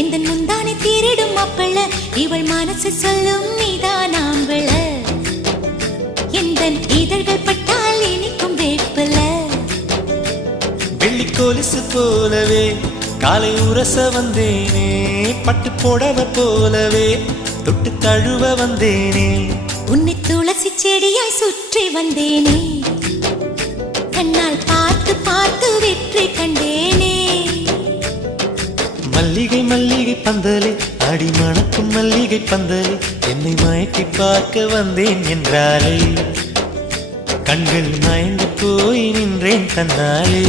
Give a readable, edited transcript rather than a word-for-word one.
இந்த முந்தானை தீரிடும் மாப்பிள்ள இவள் மனசு சொல்லும் நீதான் ஆம்பிள இந்த இதழ்கள் பட்டால் இனிக்கும் வேப்பில வெள்ளி கொலுசு போலவே காலை உரச வந்தேனே பட்டு போடவ போலவே தொட்டு தழுவ வந்தேனே உன்னை துளசி செடியாய் சுற்றி வந்தேனே கண்ணால் பார்த்து பார்த்து வெற்றி கண்டேனே மல்லிகை மல்லிகை பந்தலே அடி மணக்கும் மல்லிகை பந்தலே என்னை மயக்கி பார்க்க வந்தேன் என்றாலே கண்கள் மயங்கி போய் நின்றேன் தன்னாலே